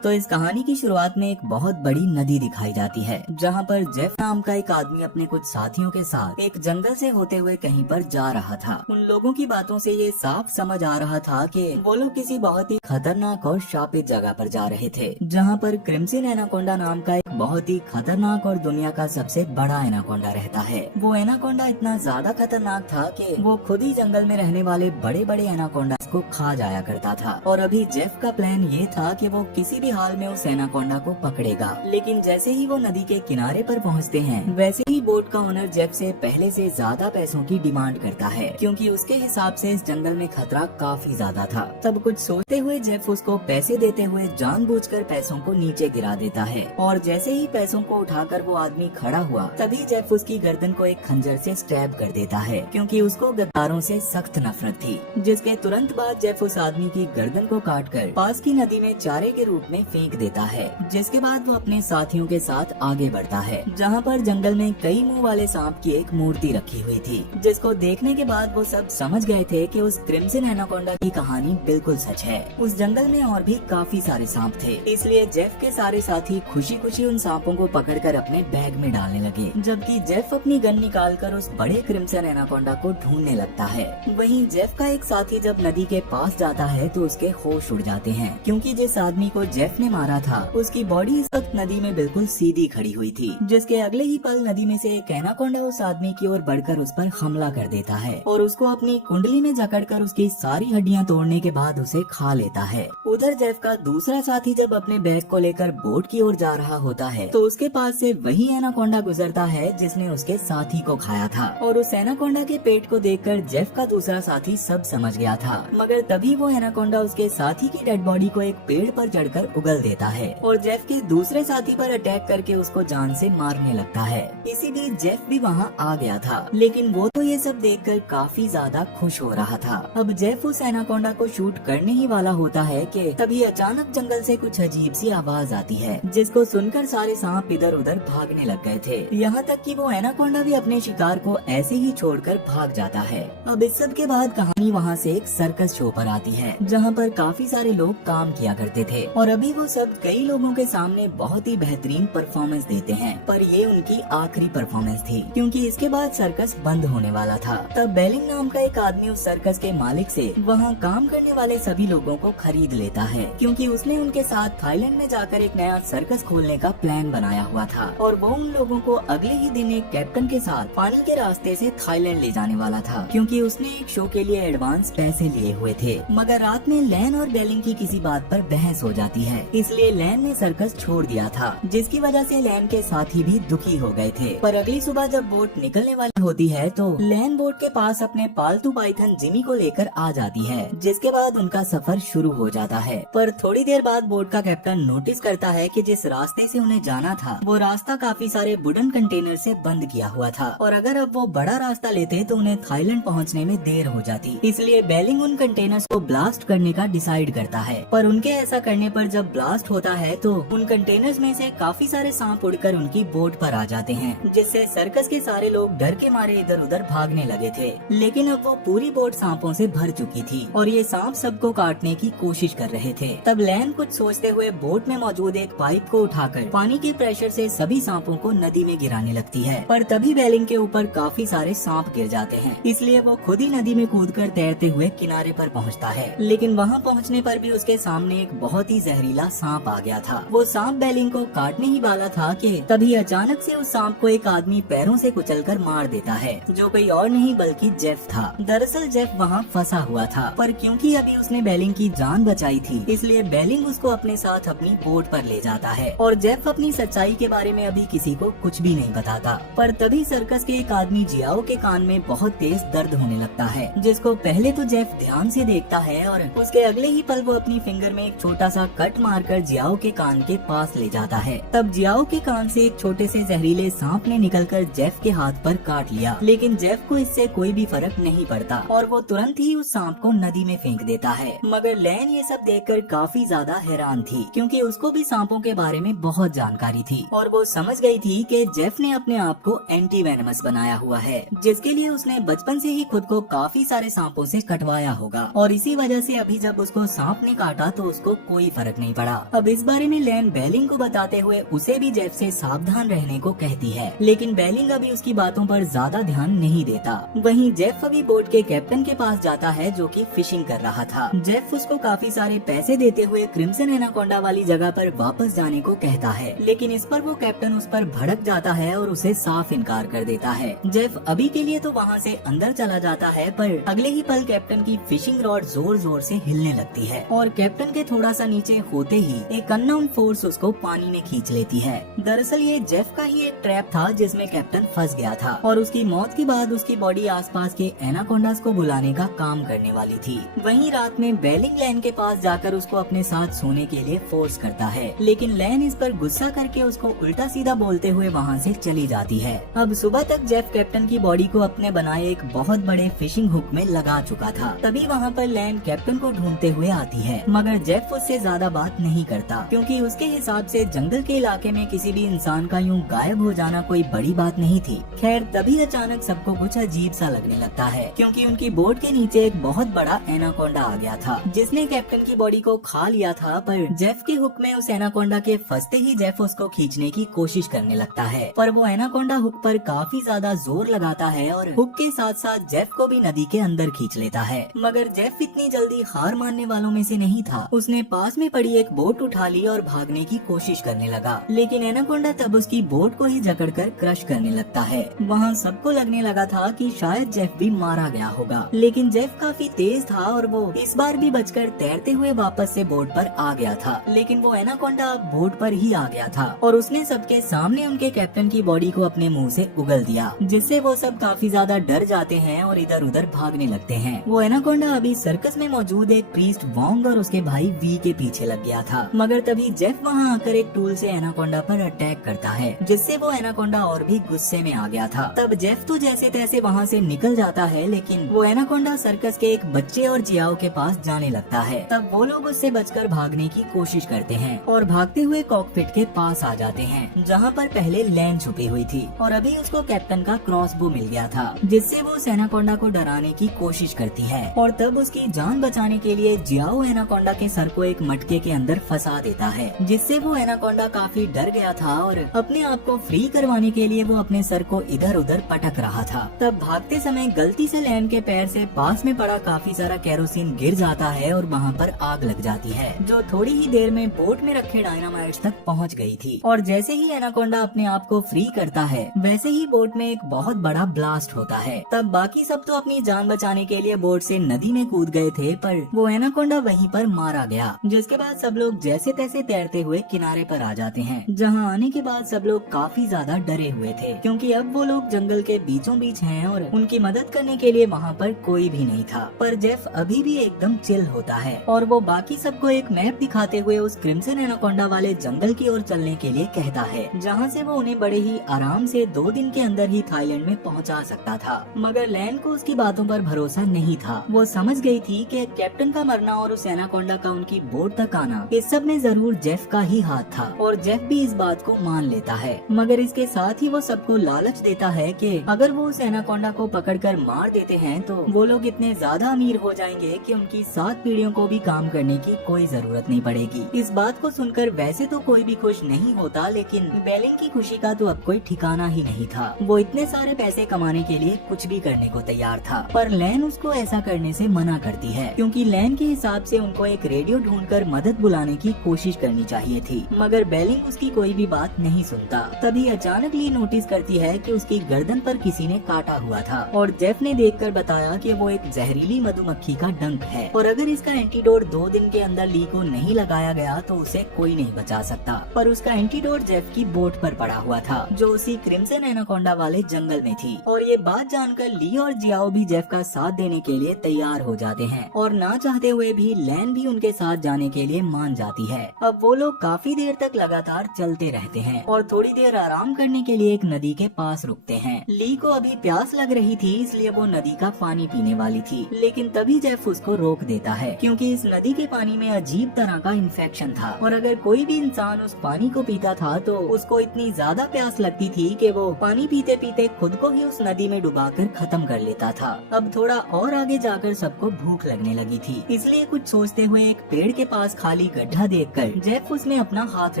तो इस कहानी की शुरुआत में एक बहुत बड़ी नदी दिखाई जाती है, जहाँ पर जेफ नाम का एक आदमी अपने कुछ साथियों के साथ एक जंगल से होते हुए कहीं पर जा रहा था। उन लोगों की बातों से ये साफ समझ आ रहा था कि वो लोग किसी बहुत ही खतरनाक और शापित जगह पर जा रहे थे, जहाँ पर क्रिम्सन एनाकोंडा नाम का एक बहुत ही खतरनाक और दुनिया का सबसे बड़ा एनाकोंडा रहता है। वो एनाकोंडा इतना ज्यादा खतरनाक था कि वो खुद ही जंगल में रहने वाले बड़े बड़े एनाकोंडास को खा जाया करता था। और अभी जेफ का प्लान ये था कि वो किसी भी हाल में उस एनाकोंडा को पकड़ेगा। लेकिन जैसे ही वो नदी के किनारे पर पहुंचते हैं, वैसे ही बोट का ओनर जेफ से पहले से ज्यादा पैसों की डिमांड करता है, क्योंकि उसके हिसाब से इस जंगल में खतरा काफी ज्यादा था। तब कुछ सोचते हुए जेफ उसको पैसे देते हुए जानबूझकर पैसों को नीचे गिरा देता है। और जैसे ही पैसों को उठाकर वो आदमी खड़ा हुआ, तभी जेफ उसकी गर्दन को एक खंजर से स्टैब कर देता है, क्योंकि उसको गद्दारों से सख्त नफरत थी। जिसके तुरंत बाद जेफ उस आदमी की गर्दन को काटकर पास की नदी में चारे के रूप में फेंक देता है। जिसके बाद वो अपने साथियों के साथ आगे बढ़ता है, जहाँ पर जंगल में कई मुंह वाले सांप की एक मूर्ति रखी हुई थी, जिसको देखने के बाद वो सब समझ गए थे कि उस क्रिम्सन एनाकोंडा की कहानी बिल्कुल सच है। उस जंगल में और भी काफी सारे सांप थे, इसलिए जेफ के सारे साथी खुशी खुशी उन सांपों को पकड़कर अपने बैग में डालने लगे, जबकि जेफ अपनी गन निकालकर उस बड़े क्रिम्सन एनाकोंडा को ढूंढने लगता है। वहीं जेफ का एक साथी जब नदी के पास जाता है तो उसके होश उड़ जाते हैं, क्योंकि जिस आदमी को जेफ ने मारा था उसकी बॉडी इस वक्त नदी में बिल्कुल सीधी खड़ी हुई थी। जिसके अगले ही पल नदी में से एक एनाकोंडा उस आदमी की ओर बढ़कर उस पर हमला कर देता है और उसको अपनी कुंडली में जकड़कर उसकी सारी हड्डियां तोड़ने के बाद उसे खा लेता है। उधर जेफ का दूसरा साथी जब अपने बैग को लेकर बोट की ओर जा रहा होता है, तो उसके पास से वही एनाकोंडा गुजरता है जिसने उसके साथी को खाया था। और उस एनाकोंडा के पेट को देखकर जेफ का दूसरा साथी सब समझ गया था, मगर तभी वो एनाकोंडा उसके साथी की डेड बॉडी को एक पेड़ पर चढ़कर उगल देता है और जेफ के दूसरे साथी पर अटैक करके उसको जान से मारने लगता है। इसी बीच जेफ भी वहाँ आ गया था, लेकिन वो तो ये सब देखकर काफी ज्यादा खुश हो रहा था। अब जेफ उस एनाकोंडा को शूट करने ही वाला होता है कि तभी अचानक जंगल से कुछ अजीब सी आवाज आती है, जिसको सुनकर सारे सांप इधर उधर भागने लग गए थे। यहाँ तक कि वो एनाकोंडा भी अपने शिकार को ऐसे ही छोड़कर भाग जाता है। अब इस सब के बाद कहानी वहाँ से एक सर्कस शो पर आती है, जहाँ पर काफी सारे लोग काम किया करते थे और अभी वो सब कई लोगों के सामने बहुत ही बेहतरीन परफॉर्मेंस देते हैं। पर ये उनकी आखिरी परफॉर्मेंस थी, क्योंकि इसके बाद सर्कस बंद होने वाला था। तब बेलिंग नाम का एक आदमी उस सर्कस के मालिक से वहाँ काम करने वाले सभी लोगों को खरीद लेता है, क्योंकि उसने उनके साथ थाईलैंड में जाकर एक नया सर्कस खोलने का प्लान बनाया हुआ था और वो उन लोगों को अगले ही दिन एक कैप्टन के साथ पानी के रास्ते से थाईलैंड ले जाने वाला था, क्योंकि उसने एक शो के लिए एडवांस पैसे लिए हुए थे। मगर रात में लैन और बेलिंग की किसी बात पर बहस हो जाती है, इसलिए लैन ने सर्कस छोड़ दिया था, जिसकी वजह से लैन के साथी भी दुखी हो गए थे। पर अगली सुबह जब बोट निकलने वाली होती है तो लैन बोट के पास अपने पालतू पाइथन जिमी को लेकर आ जाती है, जिसके बाद उनका सफर शुरू हो जाता है। पर थोड़ी देर बाद बोट का कैप्टन नोटिस करता है कि जिस रास्ते से उन्हें जाना था वो रास्ता काफी सारे वुडन कंटेनर से बंद किया हुआ था और अगर अब वो बड़ा रास्ता लेते तो उन्हें थाईलैंड पहुंचने में देर हो जाती। इसलिए बेलिंग उन कंटेनर्स को ब्लास्ट करने का डिसाइड करता है। पर उनके ऐसा करने पर जब ब्लास्ट होता है तो उन कंटेनर्स में से काफी सारे सांप उड़कर उनकी बोट पर आ जाते हैं, जिससे सर्कस के सारे लोग डर के मारे इधर उधर भागने लगे थे। लेकिन अब वो पूरी बोट सांपों से भर चुकी थी और ये सांप सबको काटने की कोशिश कर रहे थे। तब लैन कुछ सोचते हुए बोट में मौजूद एक पाइप को उठाकर पानी के प्रेशर से सभी सांपों को नदी में गिराने लगती है। पर तभी बेलिंग के ऊपर काफी सारे सांप गिर जाते हैं, इसलिए वो खुद ही नदी में कूदकर तैरते हुए किनारे पर पहुंचता है। लेकिन वहां पहुंचने पर भी उसके सामने एक बहुत ही जहरीला सांप आ गया था। वो सांप बेलिंग को काटने ही वाला था कि तभी अचानक से उस सांप को एक आदमी पैरों से कुचलकर मार देता है, जो कोई और नहीं बल्कि जेफ था। दरअसल जेफ वहाँ फंसा हुआ था, पर क्योंकि अभी उसने बेलिंग की जान बचाई थी, इसलिए बेलिंग उसको अपने साथ अपनी बोट पर ले जाता है और जेफ अपनी सच्चाई के बारे में अभी किसी को कुछ भी नहीं बताता। पर तभी सर्कस के एक आदमी जियाओ के कान में बहुत तेज दर्द होने लगता है, जिसको पहले तो जेफ ध्यान से देखता है और उसके अगले ही पल वो अपनी फिंगर में एक छोटा सा कट मारकर जियाओ के कान के पास ले जाता है। तब जियाओ के कान से एक छोटे से जहरीले सांप ने निकलकर जेफ के हाथ पर काट लिया, लेकिन जेफ को इससे कोई भी फर्क नहीं पड़ता और वो तुरंत ही उस सांप को नदी में फेंक देता है। मगर लैन ये सब देखकर काफी ज्यादा हैरान थी, क्योंकि उसको भी सांपों के बारे में बहुत जानकारी थी और वो समझ गई थी कि जेफ ने अपने आप को एंटी वेनमस बनाया हुआ है, जिसके लिए उसने बचपन से ही खुद को काफी सारे सांपों से कटवाया होगा और इसी वजह से अभी जब उसको सांप ने काटा तो उसको कोई फर्क नहीं नहीं पड़ा। अब इस बारे में लैन बेलिंग को बताते हुए उसे भी जेफ से सावधान रहने को कहती है, लेकिन बेलिंग अभी उसकी बातों पर ज्यादा ध्यान नहीं देता। वहीं जेफ अभी बोट के कैप्टन के पास जाता है जो कि फिशिंग कर रहा था। जेफ उसको काफी सारे पैसे देते हुए क्रिम्सन एनाकोंडा वाली जगह पर वापस जाने को कहता है, लेकिन इस पर वो कैप्टन उस पर भड़क जाता है और उसे साफ इनकार कर देता है। जेफ अभी के लिए तो वहाँ से अंदर चला जाता है, पर अगले ही पल कैप्टन की फिशिंग रॉड जोर जोर से हिलने लगती है और कैप्टन के थोड़ा सा नीचे होते ही एक अननोन फोर्स उसको पानी में खींच लेती है। दरअसल ये जेफ का ही एक ट्रैप था जिसमें कैप्टन फंस गया था और उसकी मौत के बाद उसकी बॉडी आसपास के एनाकोंडास को बुलाने का काम करने वाली थी। वहीं रात में बेलिंग लैन के पास जाकर उसको अपने साथ सोने के लिए फोर्स करता है, लेकिन लैन इस पर गुस्सा करके उसको उल्टा सीधा बोलते हुए वहाँ से चली जाती है। अब सुबह तक जेफ कैप्टन की बॉडी को अपने बनाए एक बहुत बड़े फिशिंग हुक में लगा चुका था। तभी वहाँ पर लैन कैप्टन को ढूंढते हुए आती है, मगर जेफ उससे ज्यादा बात नहीं करता, क्योंकि उसके हिसाब से जंगल के इलाके में किसी भी इंसान का यूं गायब हो जाना कोई बड़ी बात नहीं थी। खैर तभी अचानक सबको कुछ अजीब सा लगने लगता है, क्योंकि उनकी बोट के नीचे एक बहुत बड़ा एनाकोंडा आ गया था जिसने कैप्टन की बॉडी को खा लिया था। पर जेफ के हुक में उस एनाकोंडा के फंसते ही जेफ उसको खींचने की कोशिश करने लगता है, पर वो एनाकोंडा हुक पर काफी ज्यादा जोर लगाता है और हुक के साथ साथ जेफ को भी नदी के अंदर खींच लेता है। मगर जेफ इतनी जल्दी हार मानने वालों में से नहीं था। उसने पास में पड़ी एक बोट उठा ली और भागने की कोशिश करने लगा, लेकिन एनाकोंडा तब उसकी बोट को ही जकड़कर क्रश करने लगता है। वहाँ सबको लगने लगा था कि शायद जेफ भी मारा गया होगा, लेकिन जेफ काफी तेज था और वो इस बार भी बचकर तैरते हुए वापस से बोट पर आ गया था। लेकिन वो एनाकोंडा बोट पर ही आ गया था और उसने सबके सामने उनके कैप्टन की बॉडी को अपने मुंह से उगल दिया, जिससे वो सब काफी ज्यादा डर जाते हैं और इधर उधर भागने लगते हैं। वो एनाकोंडा अभी सर्कस में मौजूद एक प्रीस्ट वोंग और उसके भाई वी के पीछे लग गया था, मगर तभी जेफ वहाँ आकर एक टूल से एनाकोंडा पर अटैक करता है, जिससे वो एनाकोंडा और भी गुस्से में आ गया था। तब जेफ तो जैसे तैसे वहाँ से निकल जाता है, लेकिन वो एनाकोंडा सर्कस के एक बच्चे और जियाओ के पास जाने लगता है। तब वो लोग उससे बचकर भागने की कोशिश करते हैं और भागते हुए कॉकपिट के पास आ जाते हैं, जहाँ पर पहले लैन छुपी हुई थी और अभी उसको कैप्टन का क्रॉसबो मिल गया था, जिससे वो उस एनाकोंडा को डराने की कोशिश करती है। और तब उसकी जान बचाने के लिए जियाओ एनाकोंडा के सर को एक मटके के अंदर फंसा देता है, जिससे वो एनाकोंडा काफी डर गया था और अपने आप को फ्री करवाने के लिए वो अपने सर को इधर उधर पटक रहा था। तब भागते समय गलती से लैन के पैर से पास में पड़ा काफी सारा केरोसिन गिर जाता है और वहाँ पर आग लग जाती है, जो थोड़ी ही देर में बोट में रखे डायनामाइट्स तक पहुँच गई थी। और जैसे ही एनाकोंडा अपने आप को फ्री करता है, वैसे ही बोट में एक बहुत बड़ा ब्लास्ट होता है। तब बाकी सब तो अपनी जान बचाने के लिए बोट से नदी में कूद गए थे, पर वो एनाकोंडा वहीं पर मारा गया, जिसके बाद सब लोग जैसे तैसे तैरते हुए किनारे पर आ जाते हैं, जहाँ आने के बाद सब लोग काफी ज्यादा डरे हुए थे, क्योंकि अब वो लोग जंगल के बीचों बीच हैं और उनकी मदद करने के लिए वहाँ पर कोई भी नहीं था। पर जेफ अभी भी एकदम चिल होता है और वो बाकी सबको एक मैप दिखाते हुए उस क्रिम्सन एनाकोंडा वाले जंगल की ओर चलने के लिए कहता है, जहाँ से वो उन्हें बड़े ही आराम से 2 दिन के अंदर ही थाईलैंड में पहुँचा सकता था। मगर लैन को उसकी बातों पर भरोसा नहीं था। वो समझ गई थी कि कैप्टन का मरना और उस एनाकोंडा का उनकी बोट तक आना, इस सब में जरूर जेफ का ही हाथ था और जेफ भी इस बात को मान लेता है। मगर इसके साथ ही वो सबको लालच देता है कि अगर वो उस एनाकोंडा को पकड़कर मार देते हैं तो वो लोग इतने ज्यादा अमीर हो जाएंगे कि उनकी 7 पीढ़ियों को भी काम करने की कोई जरूरत नहीं पड़ेगी। इस बात को सुनकर वैसे तो कोई भी खुश नहीं होता, लेकिन बेलिंग की खुशी का तो अब कोई ठिकाना ही नहीं था। वो इतने सारे पैसे कमाने के लिए कुछ भी करने को तैयार था, पर लैन उसको ऐसा करने से मना करती है, क्योंकि लैन के हिसाब से उनको एक रेडियो ढूंढकर मदद बुलाने की कोशिश करनी चाहिए थी। मगर बेलिंग उसकी कोई भी बात नहीं सुनता। तभी अचानक ली नोटिस करती है कि उसकी गर्दन पर किसी ने काटा हुआ था और जेफ ने देखकर बताया कि वो एक जहरीली मधुमक्खी का डंक है और अगर इसका एंटीडोट 2 दिन के अंदर ली को नहीं लगाया गया तो उसे कोई नहीं बचा सकता। पर उसका एंटीडोट जेफ की बोट पर पड़ा हुआ था, जो उसी क्रिम्सन एनाकोंडा वाले जंगल में थी। और ये बात जानकर ली और जियाओ भी जेफ का साथ देने के लिए तैयार हो जाते हैं और ना चाहते हुए भी लैन भी उनके साथ जाने के लिए मान जाती है। अब वो लोग काफी देर तक लगातार चलते रहते हैं और थोड़ी देर आराम करने के लिए एक नदी के पास रुकते हैं। ली को अभी प्यास लग रही थी, इसलिए वो नदी का पानी पीने वाली थी, लेकिन तभी जेफ उसको रोक देता है, क्योंकि इस नदी के पानी में अजीब तरह का इन्फेक्शन था और अगर कोई भी इंसान उस पानी को पीता था तो उसको इतनी ज्यादा प्यास लगती थी कि वो पानी पीते पीते खुद को ही उस नदी में डुबाकर खत्म कर लेता था। अब थोड़ा और आगे जाकर सबको भूख लगने लगी थी, इसलिए कुछ सोचते हुए एक पेड़ के पास खाली खाली गड्ढा देखकर जेफ उसमें अपना हाथ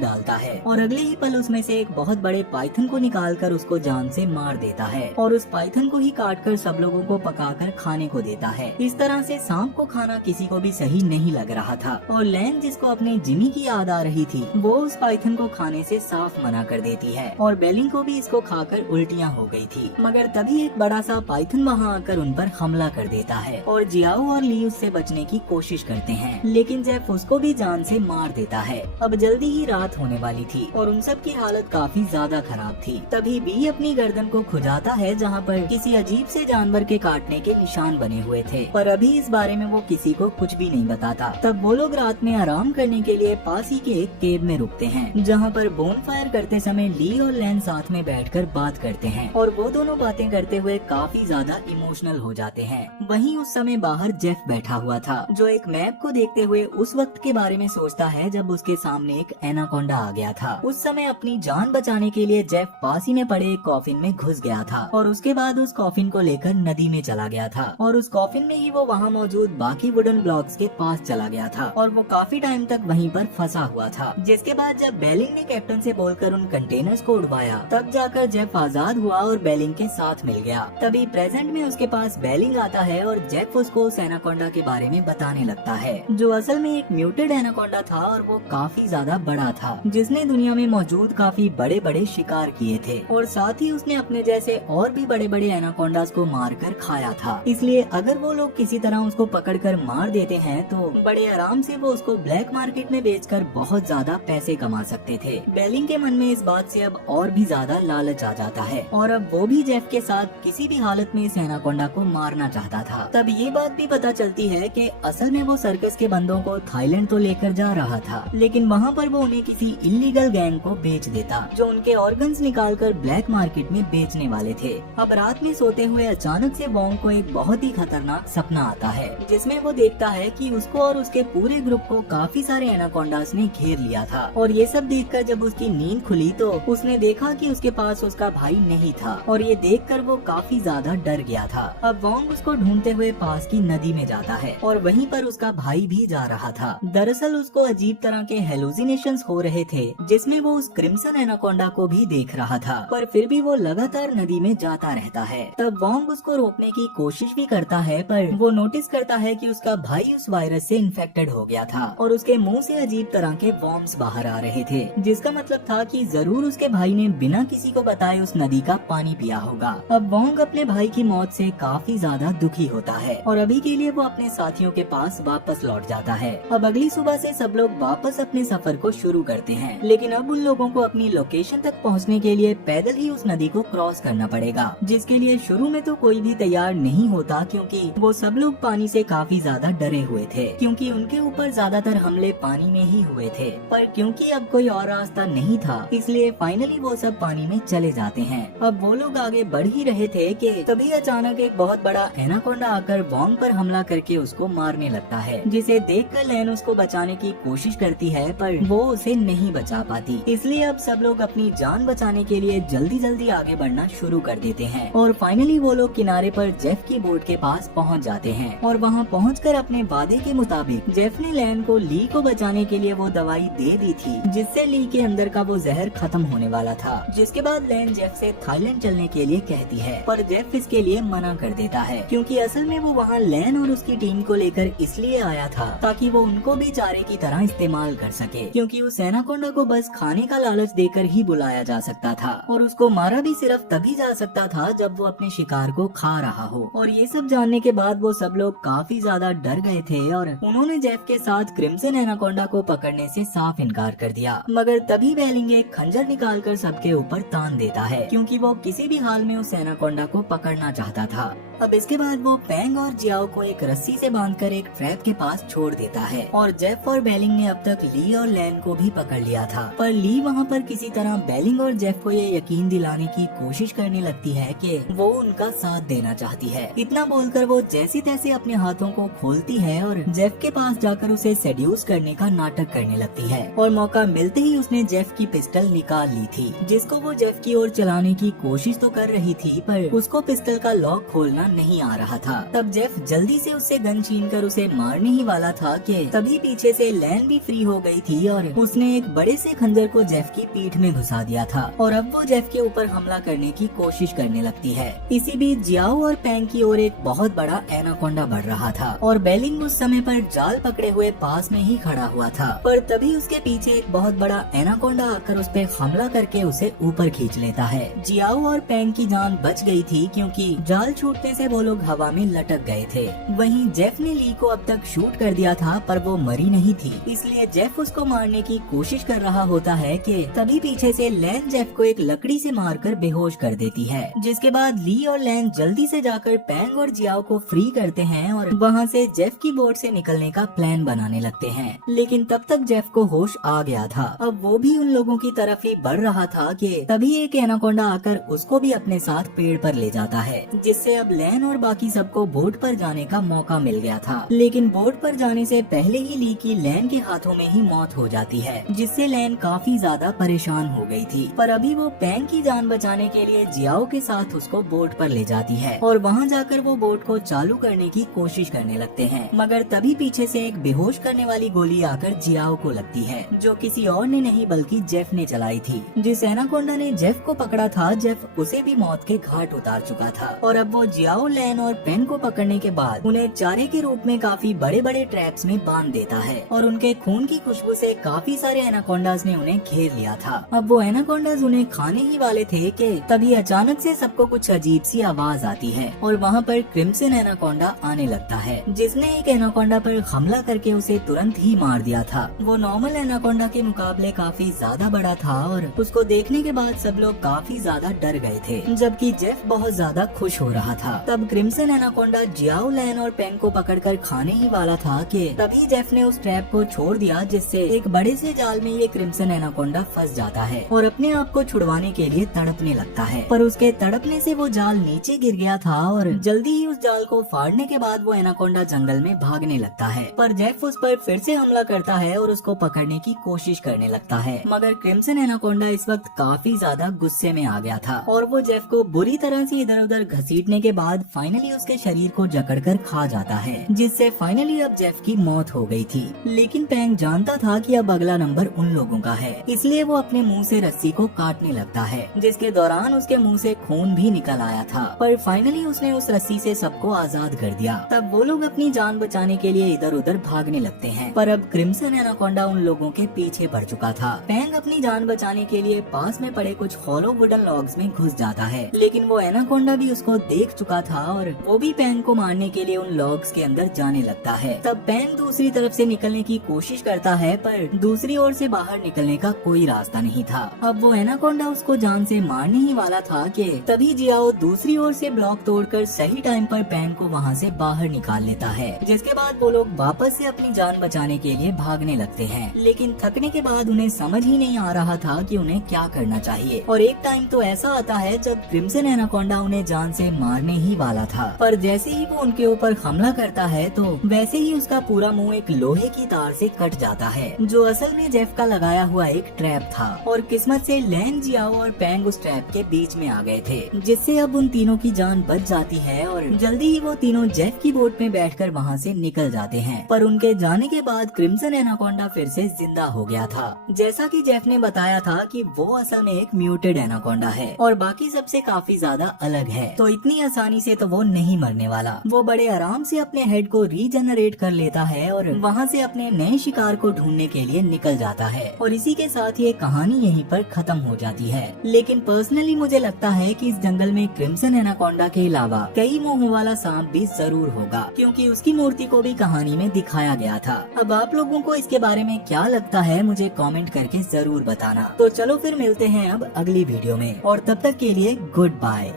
डालता है और अगले ही पल उसमें से एक बहुत बड़े पाइथन को निकालकर उसको जान से मार देता है और उस पाइथन को ही काटकर सब लोगों को पकाकर खाने को देता है। इस तरह से सांप को खाना किसी को भी सही नहीं लग रहा था और लैन, जिसको अपने जिमी की याद आ रही थी, वो उस पाइथन को खाने से साफ मना कर देती है और बेलिंग को भी इसको खाकर उल्टियाँ हो गई थी। मगर तभी एक बड़ा सा पाइथन वहाँ आकर उन पर हमला कर देता है और जियाओ और ली उससे बचने की कोशिश करते हैं, लेकिन जेफ उसको भी जान से मार देता है। अब जल्दी ही रात होने वाली थी और उन सब की हालत काफी ज्यादा खराब थी। तभी बी अपनी गर्दन को खुजाता है जहाँ पर किसी अजीब से जानवर के काटने के निशान बने हुए थे, पर अभी इस बारे में वो किसी को कुछ भी नहीं बताता। तब वो लोग रात में आराम करने के लिए पास ही के एक केव में रुकते हैं, जहाँ पर बोन फायर करते समय ली और लैन साथ में बैठकर बात करते हैं और वो दोनों बातें करते हुए काफी ज्यादा इमोशनल हो जाते हैं। वहीं उस समय बाहर जेफ बैठा हुआ था, जो एक मैप को देखते हुए उस वक्त के बारे में सोचता है जब उसके सामने एक एनाकोंडा आ गया था। उस समय अपनी जान बचाने के लिए जेफ पास ही में पड़े एक कॉफिन में घुस गया था और उसके बाद उस कॉफिन को लेकर नदी में चला गया था और उस कॉफिन में ही वो वहाँ मौजूद बाकी वुडन ब्लॉक्स के पास चला गया था और वो काफी टाइम तक वहीं पर फंसा हुआ था। जिसके बाद जब बेलिंग ने कैप्टन से बोलकर उन कंटेनर्स को उड़वाया, तब जाकर जेफ आजाद हुआ और बेलिंग के साथ मिल गया। तभी प्रेजेंट में उसके पास बेलिंग आता है और जेफ उसको उस एनाकोंडा के बारे में बताने लगता है, जो असल में एक म्यूटेड एनाकोंडा था और वो काफी ज्यादा बड़ा था, जिसने दुनिया में मौजूद काफी बड़े बड़े शिकार किए थे और साथ ही उसने अपने जैसे और भी बड़े बड़े एनाकोंडास को मारकर खाया था। इसलिए अगर वो लोग किसी तरह उसको पकड़कर मार देते हैं तो बड़े आराम से वो उसको ब्लैक मार्केट में बेचकर बहुत ज्यादा पैसे कमा सकते थे। बेलिंग के मन में इस बात से अब और भी ज्यादा लालच आ जाता है और अब वो भी जेफ के साथ किसी भी हालत में इस एनाकोंडा को मारना चाहता था। तब ये बात भी पता चलती है कि असल में वो सर्कस के बंदों को थाईलैंड तो लेकर जा रहा था, लेकिन वहाँ पर वो उन्हें किसी इलीगल गैंग को बेच देता, जो उनके ऑर्गन्स निकालकर ब्लैक मार्केट में बेचने वाले थे। अब रात में सोते हुए अचानक से वोंग को एक बहुत ही खतरनाक सपना आता है, जिसमें वो देखता है कि उसको और उसके पूरे ग्रुप को काफी सारे एनाकोंडास ने घेर लिया था और ये सब देखकर जब उसकी नींद खुली तो उसने देखा कि उसके पास उसका भाई नहीं था और ये देखकर वो काफी ज्यादा डर गया था। अब वोंग उसको ढूंढते हुए पास की नदी में जाता है और वहीं पर उसका भाई भी जा रहा था। दरअसल उसको अजीब तरह के हेलुसिनेशंस हो रहे थे, जिसमें वो उस क्रिम्सन एनाकोंडा को भी देख रहा था, पर फिर भी वो लगातार नदी में जाता रहता है। तब वोंग उसको रोकने की कोशिश भी करता है, पर वो नोटिस करता है कि उसका भाई उस वायरस से इन्फेक्टेड हो गया था और उसके मुंह से अजीब तरह के वॉर्म्स बाहर आ रहे थे, जिसका मतलब था कि जरूर उसके भाई ने बिना किसी को बताए उस नदी का पानी पिया होगा। अब वोंग अपने भाई की मौत से काफी ज्यादा दुखी होता है और अभी के लिए वो अपने साथियों के पास वापस लौट जाता है। अब अगली सुबह से सब लोग वापस अपने सफर को शुरू करते हैं, लेकिन अब उन लोगों को अपनी लोकेशन तक पहुंचने के लिए पैदल ही उस नदी को क्रॉस करना पड़ेगा, जिसके लिए शुरू में तो कोई भी तैयार नहीं होता, क्योंकि वो सब लोग पानी से काफी ज्यादा डरे हुए थे, क्योंकि उनके ऊपर ज्यादातर हमले पानी में ही हुए थे। पर क्योंकि अब कोई और रास्ता नहीं था, इसलिए फाइनली वो सब पानी में चले जाते हैं। अब वो लोग आगे बढ़ ही रहे थे कि तभी अचानक एक बहुत बड़ा एनाकोंडा आकर वोंग पर हमला करके उसको मारने लगता है, जिसे देखकर लैन उसको बचाने की कोशिश करती है, पर वो उसे नहीं बचा पाती। इसलिए अब सब लोग अपनी जान बचाने के लिए जल्दी जल्दी आगे बढ़ना शुरू कर देते हैं और फाइनली वो लोग किनारे पर जेफ की बोट के पास पहुंच जाते हैं और वहां पहुंचकर अपने वादे के मुताबिक जेफ ने लैन को ली को बचाने के लिए वो दवाई दे दी थी, जिससे ली के अंदर का वो जहर खत्म होने वाला था। जिसके बाद लैन जेफ से थाईलैंड चलने के लिए कहती है, पर जेफ इसके लिए मना कर देता है, क्योंकि असल में वो वहाँ लैन और उसकी टीम को लेकर इसलिए आया था ताकि वो उनको भी चारे की तरह इस्तेमाल कर सके, क्योंकि उस एनाकोंडा को बस खाने का लालच देकर ही बुलाया जा सकता था और उसको मारा भी सिर्फ तभी जा सकता था जब वो अपने शिकार को खा रहा हो। और ये सब जानने के बाद वो सब लोग काफी ज्यादा डर गए थे और उन्होंने जेफ के साथ क्रिम्सन एनाकोंडा को पकड़ने से साफ इनकार कर दिया। मगर तभी बेलिंग एक खंजर निकालकर सबके ऊपर तान देता है, क्योंकि वो किसी भी हाल में उस एनाकोंडा को पकड़ना चाहता था। अब इसके बाद वो पेंग और जियाओ को एक रस्सी से बांधकर एक ट्रैप के पास छोड़ देता है और जेफ और बेलिंग ने अब तक ली और लैन को भी पकड़ लिया था, पर ली वहाँ पर किसी तरह बेलिंग और जेफ को ये यकीन दिलाने की कोशिश करने लगती है कि वो उनका साथ देना चाहती है। इतना बोलकर वो जैसे तैसे अपने हाथों को खोलती है और जेफ के पास जाकर उसे सेड्यूस करने का नाटक करने लगती है और मौका मिलते ही उसने जेफ की पिस्टल निकाल ली थी, जिसको वो जेफ की ओर चलाने की कोशिश तो कर रही थी, पर उसको पिस्टल का लॉक खोलना नजर नहीं आ रहा था। तब जेफ जल्दी से उससे गन छीनकर उसे मारने ही वाला था कि तभी पीछे से लैन भी फ्री हो गई थी और उसने एक बड़े से खंजर को जेफ की पीठ में घुसा दिया था और अब वो जेफ के ऊपर हमला करने की कोशिश करने लगती है। इसी बीच जियाओ और पैंग की ओर एक बहुत बड़ा एनाकोंडा बढ़ रहा था और बेलिंग उस समय पर जाल पकड़े हुए पास में ही खड़ा हुआ था, पर तभी उसके पीछे एक बहुत बड़ा एनाकोंडा आकर उस पर हमला करके उसे ऊपर खींच लेता है। जियाओ और पैंग की जान बच गई थी क्योंकि जाल छूटने से वो लोग हवा में लटक गए थे। वहीं जेफ ने ली को अब तक शूट कर दिया था पर वो मरी नहीं थी, इसलिए जेफ उसको मारने की कोशिश कर रहा होता है कि तभी पीछे से लैन जेफ को एक लकड़ी से मारकर बेहोश कर देती है। जिसके बाद ली और लैन जल्दी से जाकर पैंग और जियाओ को फ्री करते हैं और वहाँ से जेफ की बोट से निकलने का प्लान बनाने लगते हैं। लेकिन तब तक जेफ को होश आ गया था। अब वो भी उन लोगों की तरफ ही बढ़ रहा था कि तभी एक एनाकोंडा आकर उसको भी अपने साथ पेड़ पर ले जाता है, जिससे अब लैन और बाकी सबको बोट पर जाने का मौका मिल गया था। लेकिन बोट पर जाने से पहले ही ली की लैन के हाथों में ही मौत हो जाती है, जिससे लैन काफी ज्यादा परेशान हो गई थी। पर अभी वो पैंग की जान बचाने के लिए जियाओ के साथ उसको बोट पर ले जाती है और वहाँ जाकर वो बोट को चालू करने की कोशिश करने लगते हैं, मगर तभी पीछे से एक बेहोश करने वाली गोली आकर जियाओ को लगती है, जो किसी और ने नहीं बल्कि जेफ ने चलाई थी। जिस एनाकोंडा ने जेफ को पकड़ा था, जेफ उसे भी मौत के घाट उतार चुका था और अब वो जियाओ, लैन और पैंग को पकड़ने के बाद उन्हें चारे के रूप में काफी बड़े बड़े ट्रैप्स में बांध देता है और उनके खून की खुशबू से काफी सारे एनाकोंडास ने उन्हें घेर लिया था। अब वो एनाकोंडास उन्हें खाने ही वाले थे कि तभी अचानक से सबको कुछ अजीब सी आवाज आती है और वहाँ पर क्रिम्सन एनाकोंडा आने लगता है, जिसने एक एनाकोंडा पर हमला करके उसे तुरंत ही मार दिया था। वो नॉर्मल एनाकोंडा के मुकाबले काफी ज्यादा बड़ा था और उसको देखने के बाद सब लोग काफी ज्यादा डर गए थे, जबकि जेफ बहुत ज्यादा खुश हो रहा था। तब क्रिम्सन एनाकोंडा जियाओ, लैन और पैंग को पकड़कर खाने ही वाला था कि तभी जेफ ने उस ट्रैप को छोड़ दिया, जिससे एक बड़े से जाल में ये क्रिम्सन एनाकोंडा फंस जाता है और अपने आप को छुड़वाने के लिए तड़पने लगता है। पर उसके तड़पने से वो जाल नीचे गिर गया था और जल्दी ही उस जाल को फाड़ने के बाद वो एनाकोंडा जंगल में भागने लगता है। पर जेफ उस पर फिर से हमला करता है और उसको पकड़ने की कोशिश करने लगता है, मगर क्रिम्सन एनाकोंडा इस वक्त काफी ज्यादा गुस्से में आ गया था और वो जेफ को बुरी तरह से इधर उधर घसीटने के बाद फाइनली उसके शरीर को जकड़कर खा जाता है, जिससे फाइनली अब जेफ की मौत हो गई थी। लेकिन पैंग जानता था कि अब अगला नंबर उन लोगों का है, इसलिए वो अपने मुंह से रस्सी को काटने लगता है, जिसके दौरान उसके मुंह से खून भी निकल आया था। पर फाइनली उसने उस रस्सी से सबको आजाद कर दिया। तब वो लोग अपनी जान बचाने के लिए इधर उधर भागने लगते हैं, पर अब क्रिम्सन एनाकोंडा उन लोगों के पीछे पड़ चुका था। पैंग अपनी जान बचाने के लिए पास में पड़े कुछ हॉलो वुडन लॉग्स में घुस जाता है, लेकिन वो एनाकोंडा भी उसको देख चुका था और वो भी पैंग को मारने के लिए उन लॉग्स के अंदर जाने लगता है। तब पैंग दूसरी तरफ से निकलने की कोशिश करता है, पर दूसरी ओर से बाहर निकलने का कोई रास्ता नहीं था। अब वो एनाकोंडा उसको जान से मारने ही वाला था कि तभी जियाओ दूसरी ओर से ब्लॉक तोड़कर सही टाइम पर पैंग को वहाँ से बाहर निकाल लेता है, जिसके बाद वो लोग वापस से अपनी जान बचाने के लिए भागने लगते हैं। लेकिन थकने के बाद उन्हें समझ ही नहीं आ रहा था कि उन्हें क्या करना चाहिए और एक टाइम तो ऐसा आता है जब क्रिम्सन एनाकोंडा उन्हें जान से मारने ही वाला था, पर जैसे ही वो उनके ऊपर हमला करता है तो वैसे ही उसका पूरा मुंह एक लोहे की तार से कट जाता है, जो असल में जेफ का लगाया हुआ एक ट्रैप था। और किस्मत से लैन, जियाओ और पैंग उस ट्रैप के बीच में आ गए थे, जिससे अब उन तीनों की जान बच जाती है और जल्दी ही वो तीनों जेफ की बोट में बैठकर वहाँ से निकल जाते हैं। पर उनके जाने के बाद क्रिम्सन एनाकोंडा फिर से जिंदा हो गया था, जैसा कि जेफ ने बताया था कि वो असल में एक म्यूटेड एनाकोंडा है और बाकी सबसे काफी ज्यादा अलग है, तो इतनी आसानी से तो वो नहीं मरने वाला। वो बड़े आराम से अपने हेड को रीजनरेट कर लेता है और वहाँ से अपने नए शिकार को ढूंढने के लिए निकल जाता है और इसी के साथ ये कहानी यहीं पर खत्म हो जाती है। लेकिन पर्सनली मुझे लगता है कि इस जंगल में क्रिम्सन एनाकोंडा के अलावा कई मुंह वाला सांप भी जरूर होगा, क्योंकि उसकी मूर्ति को भी कहानी में दिखाया गया था। अब आप लोगों को इसके बारे में क्या लगता है मुझे कमेंट करके जरूर बताना। तो चलो फिर मिलते हैं अब अगली वीडियो में और तब तक के लिए गुड बाय।